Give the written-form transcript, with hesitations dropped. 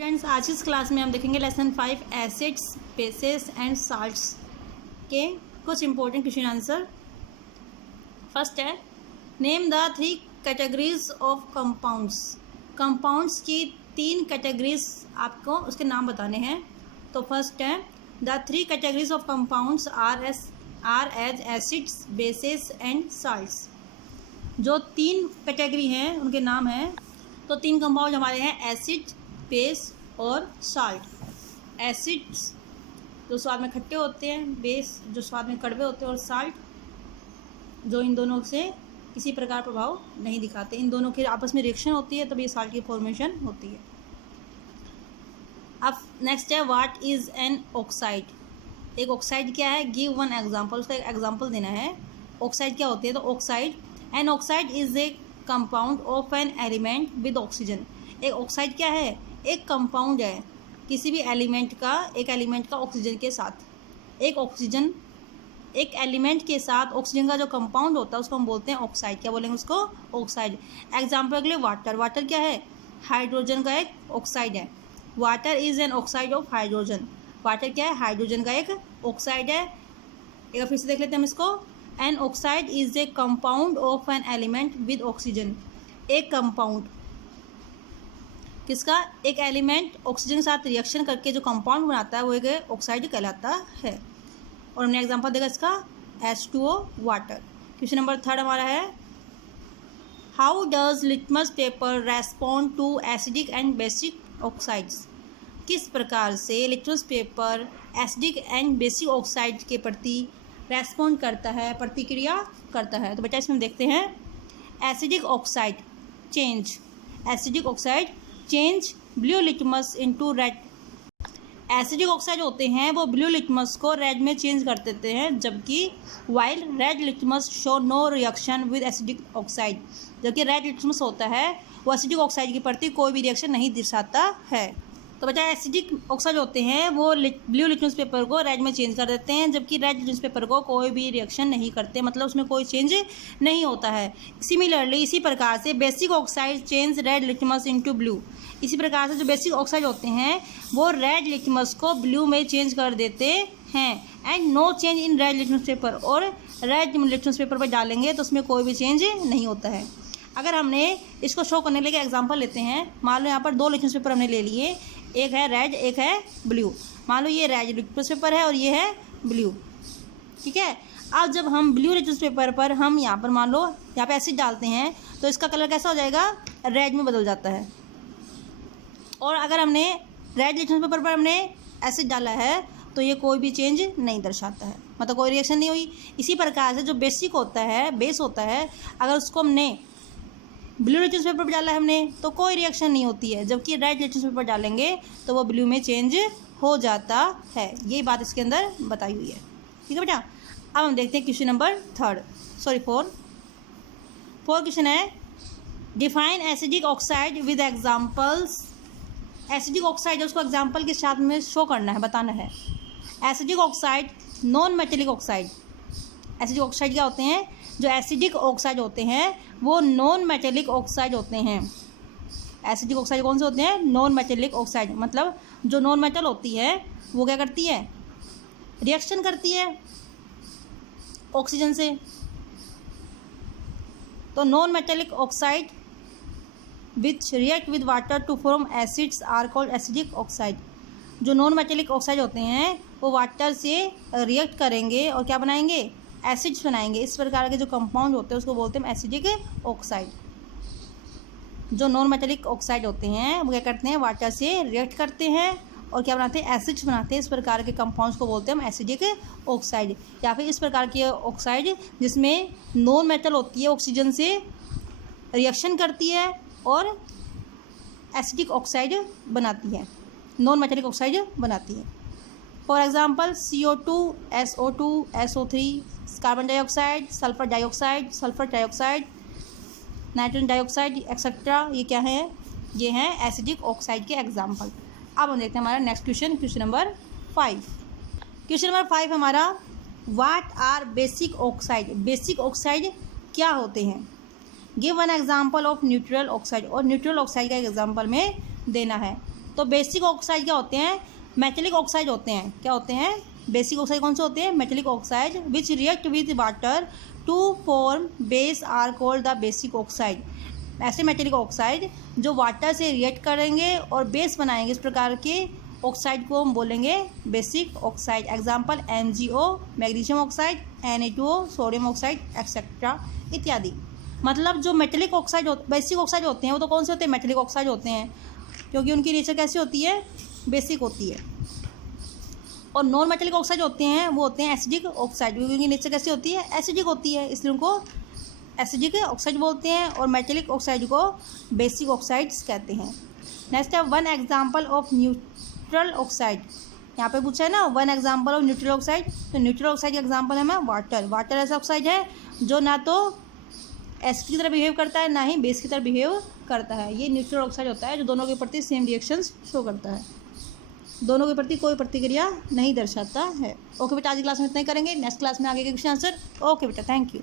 Students, आज इस class में हम देखेंगे lesson 5 acids, bases and salts के कुछ इंपॉर्टेंट क्वेश्चन आंसर। फर्स्ट है, name the 3 categories of compounds. Compounds की 3 कैटेगरीज आपको उसके नाम बताने हैं। तो फर्स्ट है, the 3 categories of compounds are as acids, bases and salts. जो 3 कैटेगरी हैं उनके नाम हैं। तो 3 कंपाउंड हमारे हैं, एसिड, बेस और साल्ट। एसिड्स जो स्वाद में खट्टे होते हैं, बेस जो स्वाद में कड़वे होते हैं और साल्ट जो इन दोनों से किसी प्रकार प्रभाव नहीं दिखाते। इन दोनों के आपस में रिएक्शन होती है तब ये साल्ट की फॉर्मेशन होती है। अब नेक्स्ट है, व्हाट इज़ एन ऑक्साइड। एक ऑक्साइड क्या है, गिव वन एग्जाम्पल। उसका एक एग्जाम्पल देना है। ऑक्साइड क्या होती है, तो oxide, an oxide is a compound of an element with oxygen. एक ऑक्साइड क्या है, एक कंपाउंड है किसी भी एलिमेंट का, एक एलिमेंट का ऑक्सीजन के साथ। एक एलिमेंट के साथ ऑक्सीजन का जो कंपाउंड होता है उसको हम बोलते हैं ऑक्साइड। क्या बोलेंगे उसको, ऑक्साइड। एग्जाम्पल के लिए वाटर, वाटर क्या है, हाइड्रोजन का एक ऑक्साइड है। Water is an oxide of hydrogen. Water क्या है, हाइड्रोजन का एक ऑक्साइड है। एक बार फिर से देख लेते हैं हम इसको। An oxide is a compound of an element with oxygen. एक कंपाउंड किसका, एक एलिमेंट ऑक्सीजन के साथ रिएक्शन करके जो कंपाउंड बनाता है वो एक ऑक्साइड कहलाता है। और हमने एग्जांपल देखा इसका H2O वाटर। क्वेश्चन नंबर 3 हमारा है, how does litmus paper respond to acidic and basic oxides. किस प्रकार से litmus paper acidic and basic oxide के प्रति रेस्पॉन्ड करता है, प्रतिक्रिया करता है। तो बेटा इसमें देखते हैं, acidic oxide change, acidic oxide change blue litmus into red. Acidic oxide होते हैं वो ब्लू लिटमस को रेड में चेंज कर देते हैं, जबकि while red litmus show no reaction with acidic oxide. जबकि रेड लिटमस होता है वो एसिडिक ऑक्साइड के प्रति कोई भी रिएक्शन नहीं दर्शाता है। तो बच्चा एसिडिक ऑक्साइड होते हैं वो ब्लू लिटमस पेपर को रेड में चेंज कर देते हैं, जबकि रेड लिटमस पेपर को कोई भी रिएक्शन नहीं करते, मतलब उसमें कोई चेंज नहीं होता है। सिमिलरली इसी प्रकार से basic oxide change red litmus into blue. इसी प्रकार से जो बेसिक ऑक्साइड होते हैं वो रेड लिटमस को ब्लू में चेंज कर देते हैं। And no change in red litmus paper. और रेड लिटमस पेपर पर डालेंगे तो उसमें कोई भी चेंज नहीं होता है। अगर हमने इसको शो करने के लिए एग्जांपल लेते हैं, मान लो यहाँ पर 2 लिटमस पेपर हमने ले लिए, एक है रेड एक है ब्लू। मान लो ये रेड लिटमस पेपर है और ये है ब्लू, ठीक है। अब जब हम ब्लू लिटमस पेपर पर हम यहाँ पर मान लो यहाँ पे एसिड डालते हैं तो इसका कलर कैसा हो जाएगा, रेड में बदल जाता है। और अगर हमने रेड लिटमस पेपर पर हमने एसिड डाला है तो ये कोई भी चेंज नहीं दर्शाता है, मतलब कोई रिएक्शन नहीं हुई। इसी प्रकार से जो बेसिक होता है, बेस होता है, अगर उसको हमने ब्लू लिटमस पेपर पर डाला है हमने तो कोई रिएक्शन नहीं होती है, जबकि रेड लिटमस पेपर डालेंगे तो वो ब्लू में चेंज हो जाता है। ये बात इसके अंदर बताई हुई है, ठीक है बेटा। अब हम देखते हैं क्वेश्चन नंबर 4 क्वेश्चन है, define acidic oxide with examples. Acidic oxide उसको एग्जाम्पल के साथ में शो करना है, बताना है। Acidic oxide, non metallic oxide. Acidic oxide क्या होते हैं, जो एसिडिक ऑक्साइड होते हैं वो नॉन मेटेलिक ऑक्साइड होते हैं। एसिडिक ऑक्साइड कौन से होते हैं, नॉन मेटेलिक ऑक्साइड। मतलब जो नॉन मेटल होती है वो क्या करती है, रिएक्शन करती है ऑक्सीजन से। तो non metallic oxide which react with water to form acids are called acidic oxide. जो नॉन मेटेलिक ऑक्साइड होते हैं वो वाटर से रिएक्ट करेंगे और क्या बनाएंगे, एसिड्स बनाएंगे। इस प्रकार के जो कंपाउंड होते हैं उसको बोलते हैं एसिडिक ऑक्साइड। जो नॉन मेटेलिक ऑक्साइड होते हैं वो क्या करते हैं, वाटर से रिएक्ट करते हैं और क्या बनाते हैं, एसिड्स बनाते हैं। इस प्रकार के कंपाउंड्स को बोलते हैं हम एसिडिक ऑक्साइड। या फिर इस प्रकार की ऑक्साइड जिसमें नॉन मेटल होती है, ऑक्सीजन से रिएक्शन करती है और एसिडिक ऑक्साइड बनाती है, नॉन मेटेलिक ऑक्साइड बनाती है। For example CO2, SO2, SO3, carbon dioxide, sulphur dioxide, sulphur trioxide, nitrogen dioxide etcetera. ये क्या है, ये हैं एसिडिक ऑक्साइड के एग्जाम्पल। अब हम देखते हैं हमारा नेक्स्ट क्वेश्चन, क्वेश्चन नंबर 5। क्वेश्चन नंबर 5 हमारा, what are basic oxide. Basic oxide क्या होते हैं, give one example of neutral oxide. और न्यूट्रल ऑक्साइड का एग्जाम्पल में देना है। तो बेसिक ऑक्साइड क्या होते हैं, मेटेलिक ऑक्साइड होते हैं। क्या होते हैं, बेसिक ऑक्साइड कौन से होते हैं, metallic oxide which react with water to form base are called the basic oxide. ऐसे मेटेलिक ऑक्साइड जो वाटर से रिएक्ट करेंगे और बेस बनाएंगे, इस प्रकार के ऑक्साइड को हम बोलेंगे basic oxide. Example MgO magnesium oxide, Na2O sodium oxide etcetera इत्यादि। मतलब जो मेटेलिक ऑक्साइड बेसिक ऑक्साइड होते हैं वो तो कौन से होते हैं, मेटेलिक ऑक्साइड होते हैं, क्योंकि उनकी नेचर कैसी होती है, बेसिक होती है। और नॉन मेटेलिक ऑक्साइड होते हैं वो होते हैं एसिडिक ऑक्साइड, क्योंकि उनकी नेचर कैसी होती है, एसिडिक होती है, इसलिए उनको एसिडिक ऑक्साइड बोलते हैं। और मेटेलिक ऑक्साइड को बेसिक ऑक्साइड्स कहते हैं। नेक्स्ट है one example of neutral oxide. यहाँ पे पूछा है ना one example of neutral oxide, तो न्यूट्रल ऑक्साइड का एग्जाम्पल है वाटर। वाटर ऐसा ऑक्साइड है जो ना तो एसिड की तरह बिहेव करता है ना ही बेस की तरह बिहेव करता है। ये न्यूट्रल ऑक्साइड होता है जो दोनों के प्रति सेम रिएक्शंस शो करता है, दोनों के प्रति कोई प्रतिक्रिया नहीं दर्शाता है। ओके बेटा, आज की क्लास में इतना ही करेंगे, नेक्स्ट क्लास में आगे के क्वेश्चन आंसर। ओके बेटा, थैंक यू।